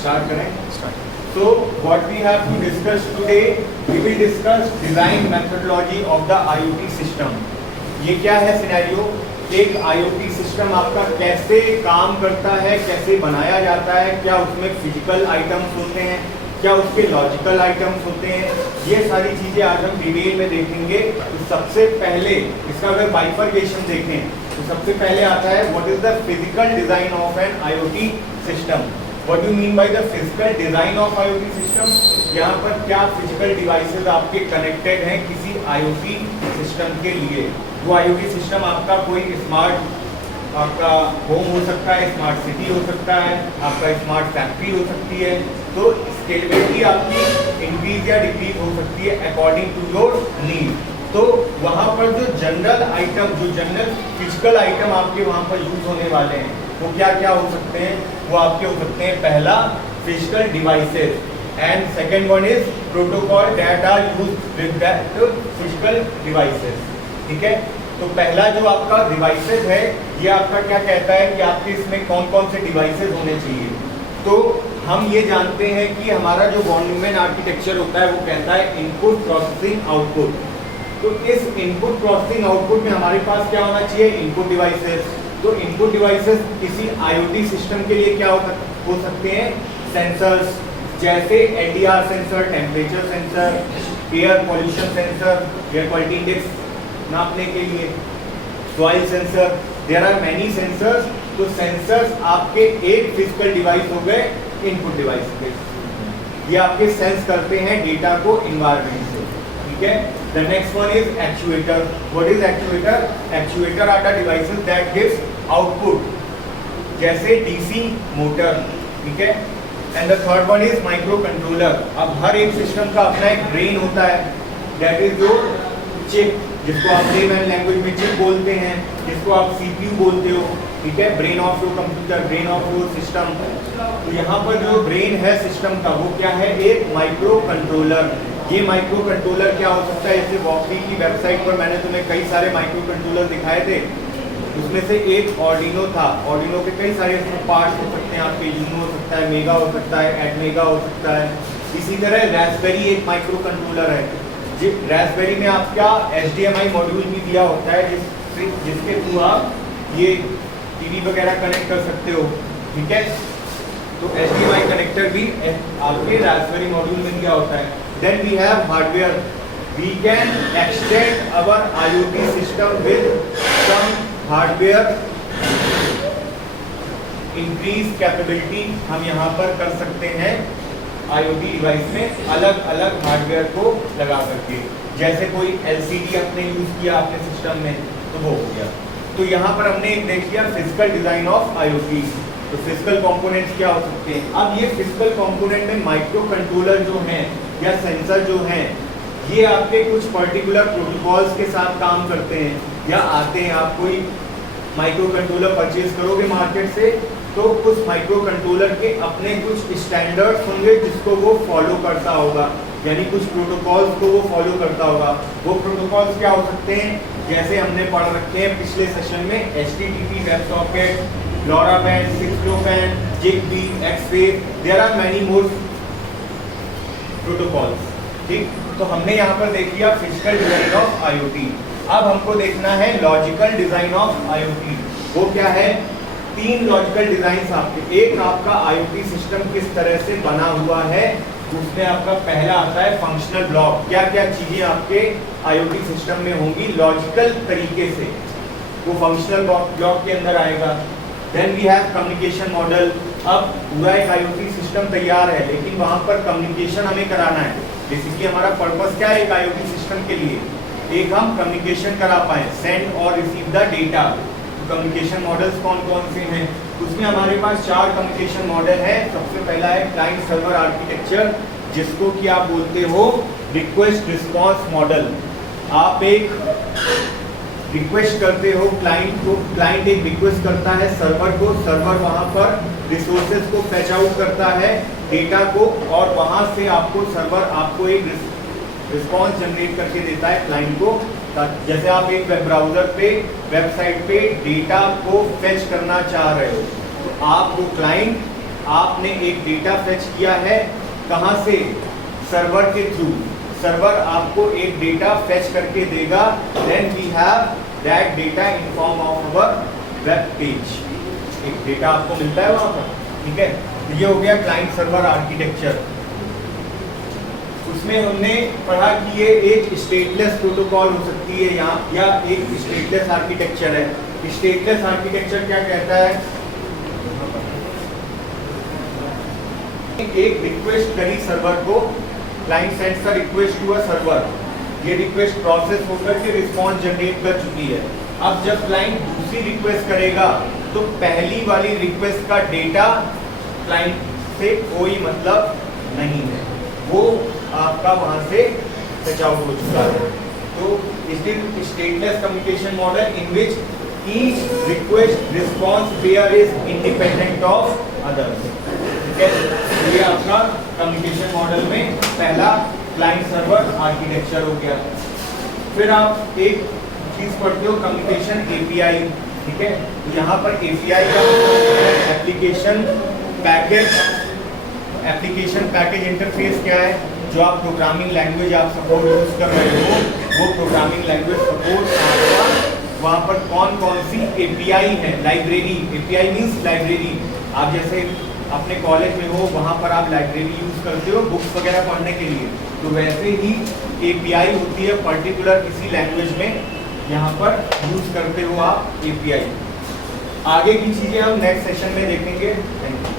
Start करें. So what we have to discuss today, we will discuss design methodology of the IoT system. ये क्या है scenario? एक IoT system आपका कैसे काम करता है, कैसे बनाया जाता है, क्या उसमें फिजिकल आइटम्स होते हैं, क्या उसके लॉजिकल आइटम्स होते हैं, ये सारी चीज़ें आज हम डिटेल में देखेंगे. तो सबसे पहले इसका अगर बाइफरकेशन देखें तो सबसे पहले आता है what is the physical design of an IoT system. What you mean by the physical design of IoT system? यहाँ पर क्या फिजिकल डिवाइसेस आपके कनेक्टेड हैं किसी IoT सिस्टम के लिए. वो IoT सिस्टम आपका कोई स्मार्ट आपका होम हो सकता है, स्मार्ट सिटी हो सकता है, आपका स्मार्ट फैक्ट्री हो सकती है. तो स्केलेबिलिटी आपकी इंक्रीज या डिक्रीज हो सकती है अकॉर्डिंग टू योर नीड. तो वहाँ पर जो जनरल आइटम, जो जनरल फिजिकल आइटम आपके वहाँ पर यूज होने वाले हैं वो क्या क्या हो सकते हैं? वो आपके हो सकते हैं पहला physical devices and second one is protocol that are use with that physical devices. ठीक है. तो पहला जो आपका डिवाइसेस है ये आपका क्या कहता है कि आपके इसमें कौन कौन से डिवाइसेस होने चाहिए. तो हम ये जानते हैं कि हमारा जो वॉन न्यूमैन आर्किटेक्चर होता है वो कहता है इनपुट प्रोसेसिंग आउटपुट. तो इस इनपुट प्रोसेसिंग आउटपुट में हमारे पास क्या होना चाहिए? Input devices. तो इनपुट डिवाइसेस किसी IoT सिस्टम के लिए क्या हो सकते हैं? सेंसर्स, जैसे LDR sensor, temperature sensor, air pollution sensor, air quality index नापने के लिए, soil sensor. There are many sensors. तो सेंसर्स आपके एक फिजिकल डिवाइस हो गए इनपुट डिवाइस. ये आपके सेंस करते हैं डेटा को इन्वायरमेंट से. ठीक है. The next one is actuator. What is actuator? Actuator are the devices that gives output, जैसे DC मोटर. ठीक है. And the third one is microcontroller. अब हर एक सिस्टम का अपना एक ब्रेन होता है. That is your chip, जिसको आप लेमैन लैंग्वेज में चिप बोलते हैं, जिसको आप CPU बोलते हो. ठीक है. Brain of your computer, brain of your system. तो यहाँ पर जो ब्रेन है सिस्टम का वो क्या है? एक माइक्रो कंट्रोलर. ये माइक्रो कंट्रोलर क्या हो सकता है? जैसे वॉकबी की वेबसाइट पर मैंने तुम्हें कई सारे माइक्रो कंट्रोलर दिखाए थे. उसमें से एक ऑर्डिनो था. ऑर्डिनो के कई सारे पार्ट्स हो सकते हैं आपके. यूनो हो सकता है, मेगा हो सकता है, एडमेगा हो सकता है. इसी तरह रास्पबेरी एक माइक्रो कंट्रोलर है. रास्पबेरी में आपका HDMI मॉड्यूल भी दिया होता है जिसके थ्रू आप ये TV वगैरह कनेक्ट कर सकते हो. ठीक है. तो HDMI कनेक्टर भी आपके रास्पबेरी मॉड्यूल में दिया होता है. Then we have hardware. We can extend our IoT system with some hardware. Increase capability हम यहाँ पर कर सकते हैं IoT डिवाइस में अलग अलग हार्डवेयर को लगा करके. जैसे कोई LCD आपने यूज किया अपने सिस्टम में तो वो हो गया. तो यहाँ पर हमने एक देख लिया फिजिकल डिजाइन ऑफ IoT. तो फिजिकल कंपोनेंट्स क्या हो सकते हैं? अब ये फिजिकल कंपोनेंट में माइक्रो कंट्रोलर जो हैं या सेंसर जो हैं ये आपके कुछ पर्टिकुलर प्रोटोकॉल्स के साथ काम करते हैं या आते हैं. आप कोई माइक्रो कंट्रोलर परचेज करोगे मार्केट से तो उस माइक्रो कंट्रोलर के अपने कुछ स्टैंडर्ड्स होंगे जिसको वो फॉलो करता होगा, यानी कुछ प्रोटोकॉल्स को वो फॉलो करता होगा. वो प्रोटोकॉल्स क्या हो सकते हैं? जैसे हमने पढ़ रखे हैं पिछले सेशन में HTTP web socket, LoRaWAN, 6LoWPAN, ZigBee, X-Wave. There are many more protocols. ठीक. तो हमने यहाँ पर देख लिया फिजिकल डिजाइन ऑफ IoT. अब हमको देखना है लॉजिकल डिजाइन ऑफ IoT. वो क्या है? 3 लॉजिकल डिजाइन आपके. एक आपका IoT सिस्टम किस तरह से बना हुआ है उसमें आपका पहला आता है फंक्शनल ब्लॉक. क्या क्या चीजें आपके IoT सिस्टम में होंगी लॉजिकल तरीके से, वो फंक्शनल ब्लॉक के अंदर आएगा. Then we have communication model. अब पूरा एक IoT सिस्टम तैयार है लेकिन वहाँ पर कम्युनिकेशन हमें कराना है. बेसिकली हमारा पर्पस क्या है एक IoT सिस्टम के लिए? एक हम कम्युनिकेशन करा पाए, सेंड और receive the data. Communication models कौन कौन से हैं? उसमें हमारे पास 4 कम्युनिकेशन मॉडल है. सबसे पहला है क्लाइंट सर्वर आर्किटेक्चर, जिसको कि आप बोलते हो रिक्वेस्ट रिस्पॉन्स मॉडल. आप एक रिक्वेस्ट करते हो क्लाइंट को, क्लाइंट एक रिक्वेस्ट करता है सर्वर को, सर्वर वहाँ पर रिसोर्सेज को फैच आउट करता है डेटा को और वहाँ से आपको सर्वर आपको एक रिस्पॉन्स जनरेट करके देता है क्लाइंट को. जैसे आप एक वेब ब्राउजर पे वेबसाइट पे डेटा को फेच करना चाह रहे हो तो आप वो क्लाइंट आपने एक डेटा फेच किया है, कहाँ से? सर्वर के थ्रू। सर्वर आपको एक डेटा फेच करके देगा, then we have that data in form of our web page. एक डेटा आपको मिलता है वहाँ पर, ठीक है। ये हो गया क्लाइंट सर्वर आर्किटेक्चर। उसमें हमने पढ़ा कि ये एक स्टेटलेस प्रोटोकॉल हो सकती है यहाँ, या एक स्टेटलेस आर्किटेक्चर है। स्टेटलेस आर्किटेक्चर क्या कहता है? एक रिक्वेस्ट करी सर्वर को, client sends a request to a server, ये रिक्वेस्ट प्रोसेस होकर के रिस्पॉन्स जनरेट कर चुकी है। अब जब क्लाइंट दूसरी रिक्वेस्ट करेगा तो पहली वाली रिक्वेस्ट का डेटा क्लाइंट से कोई मतलब नहीं है, वो आपका वहां से फेच आउट हो चुका है। तो stateless communication model in which each request response pair is independent of others, ठीक है। ये आपका कम्युनिकेशन मॉडल में पहला क्लाइंट सर्वर आर्किटेक्चर हो गया। फिर आप एक चीज पढ़ते हो, कम्युनिकेशन एपीआई, ठीक है। यहाँ पर एपीआई का एप्लीकेशन पैकेज इंटरफेस क्या है? जो आप प्रोग्रामिंग लैंग्वेज आप सपोर्ट यूज कर रहे हो, वो प्रोग्रामिंग लैंग्वेज सपोर्ट आपका वहाँ पर कौन कौन सी एपीआई है? Library, API means library. आप जैसे अपने कॉलेज में हो, वहाँ पर आप लाइब्रेरी यूज करते हो बुक्स वगैरह पढ़ने के लिए, तो वैसे ही एपीआई होती है पर्टिकुलर किसी लैंग्वेज में, यहाँ पर यूज करते हो आप एपीआई। आगे की चीजें हम नेक्स्ट सेशन में देखेंगे। Thank you.